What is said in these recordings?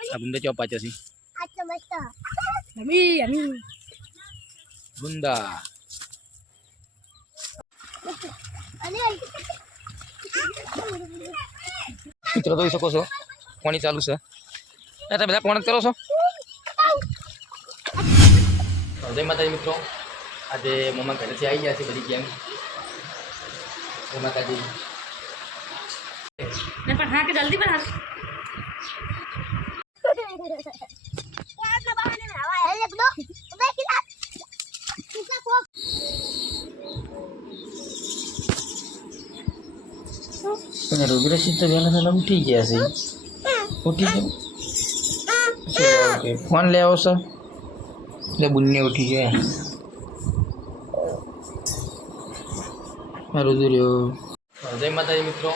Bunda coba aja sih. Yummy, yummy. Bunda. મિત્રો જોઈ શકો છો પાણી ચાલુ છે. તમે બધા પાણી કરો છો. જય માતાજી મિત્રો, આજે મમ્મા ઘરેથી આવી ગયા છે બધી ગેમ. જય માતાજી. पर हाँ के जल्दी पर हाँ रुद्र सिंह तो वेला उठी गया છે. उठी गया फोन ले आओ सर. ले बुन्ने उठी गया. रुद्र जय माताजी મિત્રો,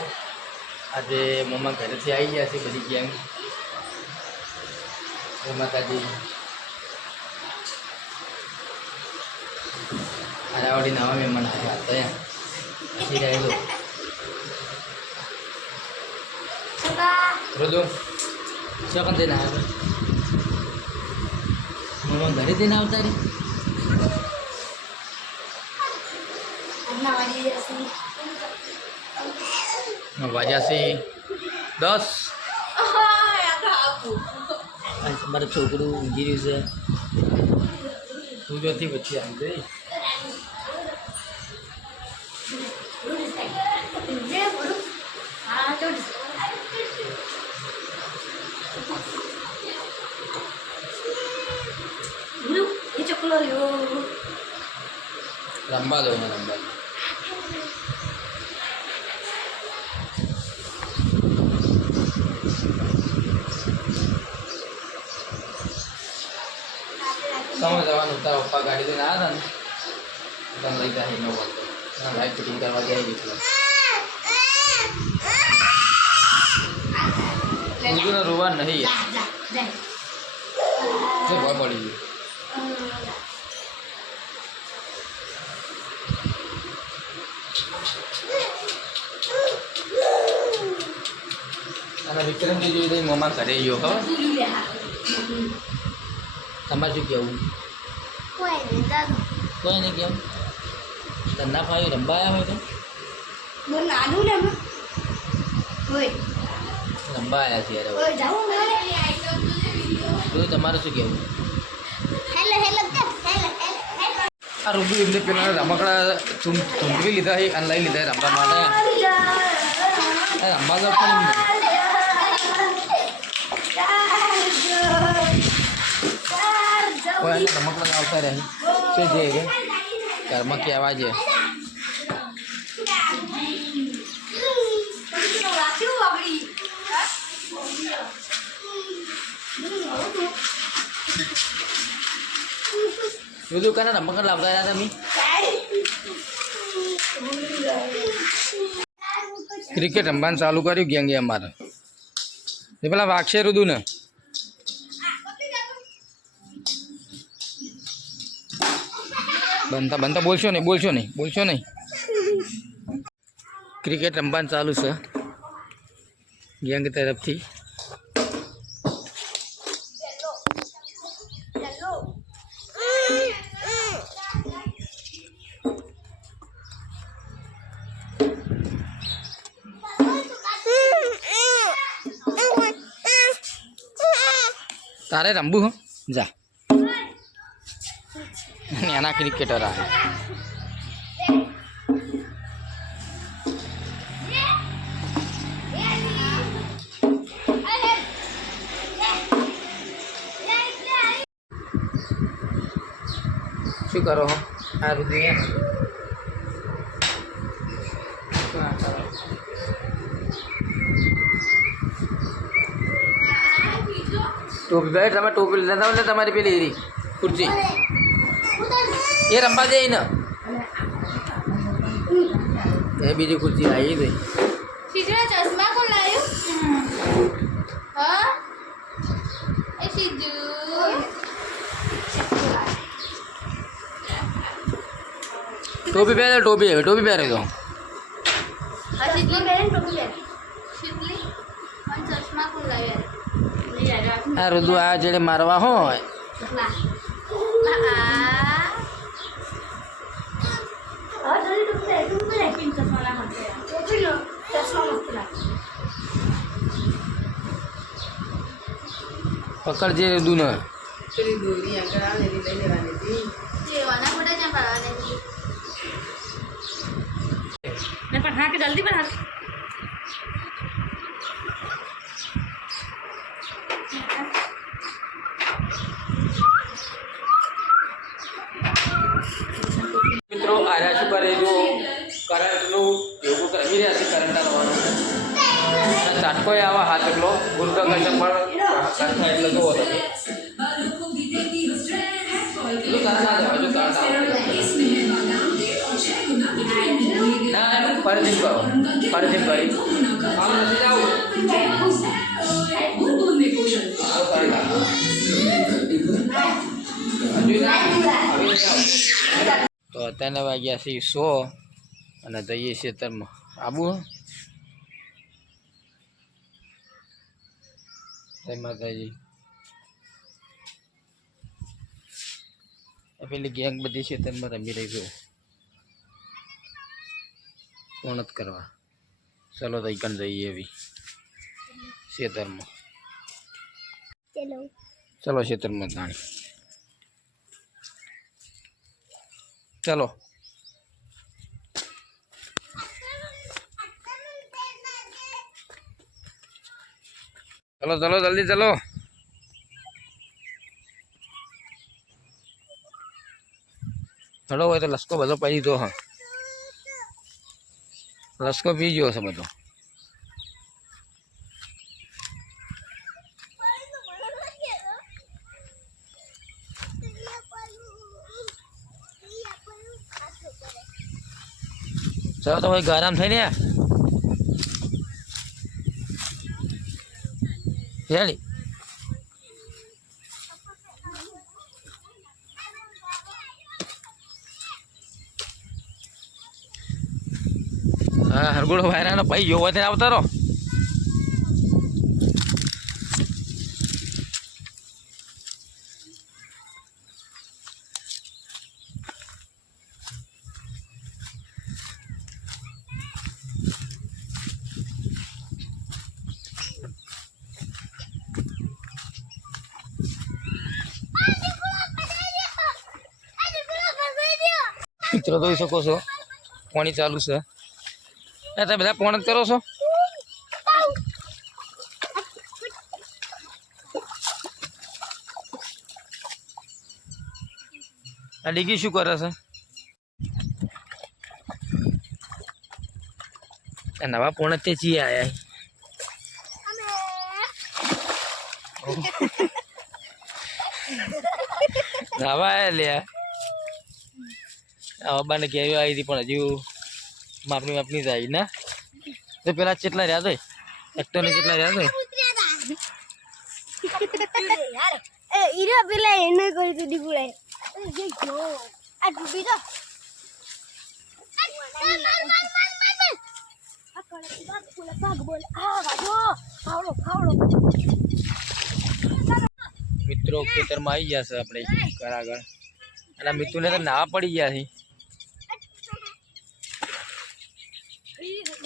આજે મમ્મા ઘરેથી આવી ગયા છે બધી ગેમ. જય માતાજી. આરાવડી નવા મહેમાન આવ્યા હતા. પછી રહેલો રુદુ શું કંઈ ના આવે મમ્મા ઘરેથી ના આવતા રી વાગ્યા છે 10. મારું છોકરું ઊંઘી રહ્યું છે. તું જોથી પછી આવી ગઈ. રંબા દો ને રંબા. સમય જવાનું તારા પપ્પા ગાડી લઈને આવ્યા હતા ને તને લઈ જાય 9 વાગે. લાઈટ ફિટિંગ કરવા ગયા એટલે ઊંઘને રોવા નહીં જે ભય પડી ગયું. અને વિક્રમજી જોઈ તો મમ્મા ઘરે ગયો ખબર. તમારે શું કહેવું? કોઈ નહીં કેવું. તને ના ફાવી રંબા આવ્યા હોય તો રંબા આવ્યા છે યાર. તો તમારે શું કહેવું? આ રૂબી એમને પેલા રમકડા ચૂંટવી લીધા છે અને લઈ લીધા રમવા માટે. રમવા તો પણ કોઈ રમકડા આવતા રહે છે જે ઘરમાં કહેવા છે. બધું કાને રમકડા લાવતા રહ્યા તમે. ક્રિકેટ રમવાનું ચાલુ કર્યું ગેંગ અમારે. એ પેલા વાગશે રુદુ ને. બનતા બનતા બોલશો નહીં. ક્રિકેટ રમવાનું ચાલુ છે ગેંગ તરફથી. તારે રમવું હો જા. નાના ક્રિકેટર આવે. શું કરો હો આ રુદુ? ટોપી ભાઈ તમે ટોપી લીધા હતા ને તમારી પેલી એરી ખુરશી એ રમવા જાય ને એ બીજી ખુરશી આવી ગઈ. चश्मा को लायो हाँ ए सिद्धू टोपी पहले टोपी पहले दो. सिद्धू पहले टोपी पहले सिद्धू मन चश्मा को लायो આ રુદુ આ જેડે મારવા હોય પકડજે રુદુ ને પણ હા કે જલ્દી પણ હા મિત્રો આર્યા શું કરે જો કરંટનું યોગો કરી રહ્યા છે કરંટ આવવાનું ચાટકો આવા હાથ એકલો ગુરુત્વાકર્ષણ પણ કરતા એટલે જોવો તમે જો તાર ના જાવ જો તાર ના ફરીથી કરો ફરીથી કરી આમ નથી જાવું તો અત્યારના વાગ્યા છે 100 અને જઈએ ખેતરમાં આબુ જય માતાજી પેલી ગેંગ બધી ખેતરમાં રમી રહી ગયો પૂર્ણ જ કરવા ચલો તો કણ જઈએ એવી ખેતરમાં ચલો ખેતરમાં જાણી चलो चलो चलो जल्दी चलो थोड़ो हो तो लस्को बधो पी दो हाँ लस्को पीजो से बधो चलो तो भाई गरम थी ने रेडी हाँ हरगुड़ो भाई ना भाई जो आवता रो मित्रों જોઈ શકો છો પાણી ચાલુ છે તમે બધા પોણ જ કરો છો આ ડીગી શું કરે છે આ નવા પોણ તે જી આયા નવા આયા લે બાને કેવી આવી હતી પણ હજુ માપની માપની જાય ને તો પેલા કેટલા રહ્યા છે એક્ટરને કેટલા રહ્યા છે હીરો પેલા એને કરી તો દીપુલાય જે જો આ ડૂબી તો મિત્રો ખેતરમાં આવી ગયા છે આપણે ઘર આગળ અને મિત્રુને તો નાવા પડી ગયા છે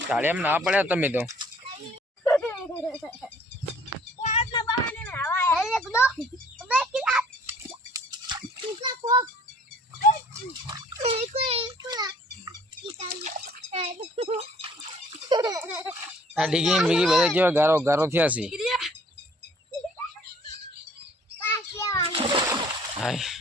તાળે એમ ના પડ્યા તમે તો આ ડીગી બીગી બધા કેવા ગારો ગારો થયા છે હાય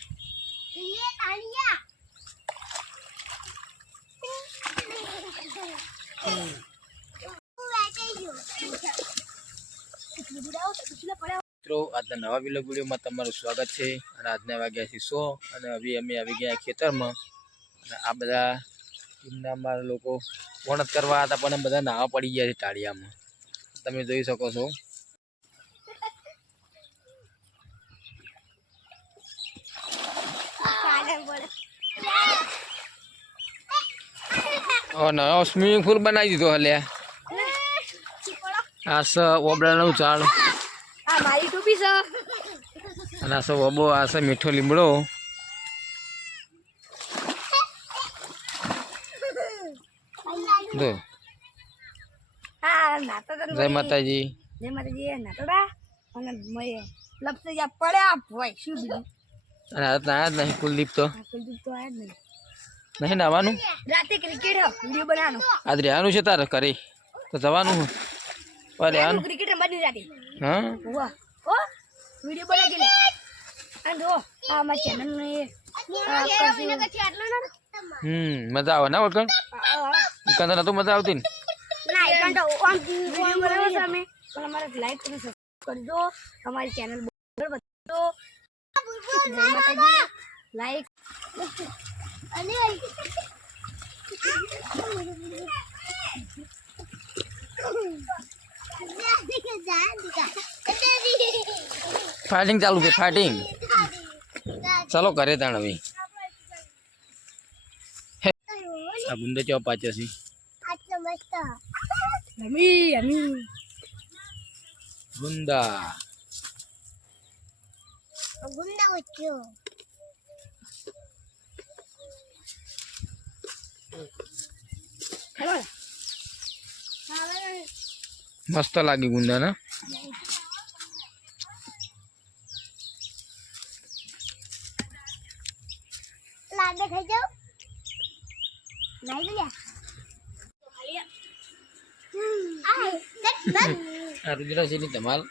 મિત્રો આજના નવા વિલોગ વિડીયોમાં તમારું સ્વાગત છે અને આજના વાગ્યા છે 100 અને હવે અમે આવી ગયા ખેતરમાં અને આ બધા ટીમના લોકો વણત કરવા હતા પણ બધા નાવા પડી ગયા છે ટાળિયામાં તમે જોઈ શકો છો નવો સ્વિમિંગ પુલ બનાવી દીધો હલે આ ઓબડાનું ઝાડ આ મારી ટોપી મીઠી છે અને આ સો વબો આ છે મીઠો લીમડો જો હા નાતો તો જય માતાજી નાતો તા અને મય લપસે જા પડ્યા ભાઈ શું બીજું અને આ તો આયા જ નહીં કુલદીપ તો કુલદીપ તો આયા જ નહીં નહીં નાવાનું રાતે ક્રિકેટ વિડીયો બનાવવાનો આજ રહેવાનું છે તારે કરી તો જવાનું રહેવાનું ક્રિકેટ રમવાની રાતે હા વાહ ઓ વિડીયો બનાવી લે અને જો આ મારી ચેનલ ને મજા આવે ને વગર દુકાન તો મજા આવતી ને ના એકન તો ઓન વિડીયો બનાવો છો અમે પણ અમારે લાઈક અને સબસ્ક્રાઇબ કરજો અમારી ચેનલ બતાવો જય માતાજી લાઈક અને फाइटिंग चालू है फाइटिंग चलो करे ताण अभी आ गुंडे चो पाचे सी અમી અમી गुंडा ગુંડા વચ્ચો मस्त लागी गुंडा ना લાગે થઈ જાવ નહીં લે आ रुद्रा से नहीं धमाल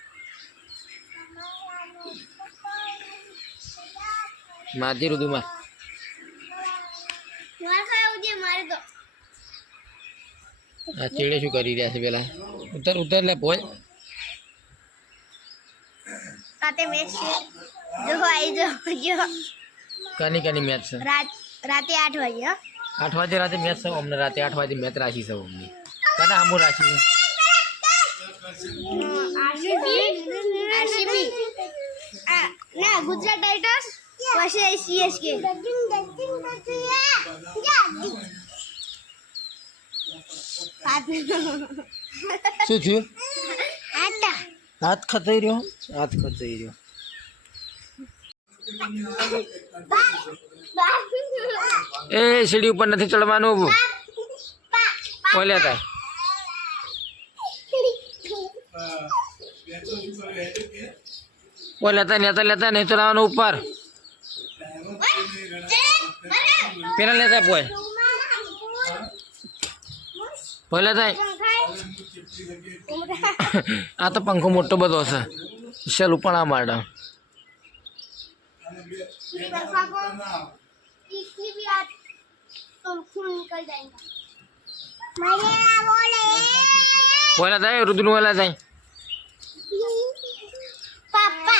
मारती रुदु मार आ चेड़े शू करी રહ્યા છે પેલા ઉતર ઉતર લે પોય રાતે મેચ છે જો આઈ જો કાની કાની મેચ છે રાતે 8 વાગે 8 વાગે રાતે મેચ છે અમને રાતે 8 વાગે મેચ રાશી છે અમને કાના આમો રાશી છે આરસીબી આ ના ગુજરાત ટાઇટન્સ પછી સીએસકે શું થયું આટા હાથ ખતાઈ રહ્યો હાથ ખતાઈ રહ્યો એ સીડી ઉપર નથી ચડવાનું ઓલે થાય ઓલે લેતા લેતા નહીં ચડવાનું ઉપર પેલા લેતા પોય પોય લેતા આ તો પંખો મોટો બધો છે ચાલ ઉપર આ મારડા बोला जाए रुद्र वाला जाए पापा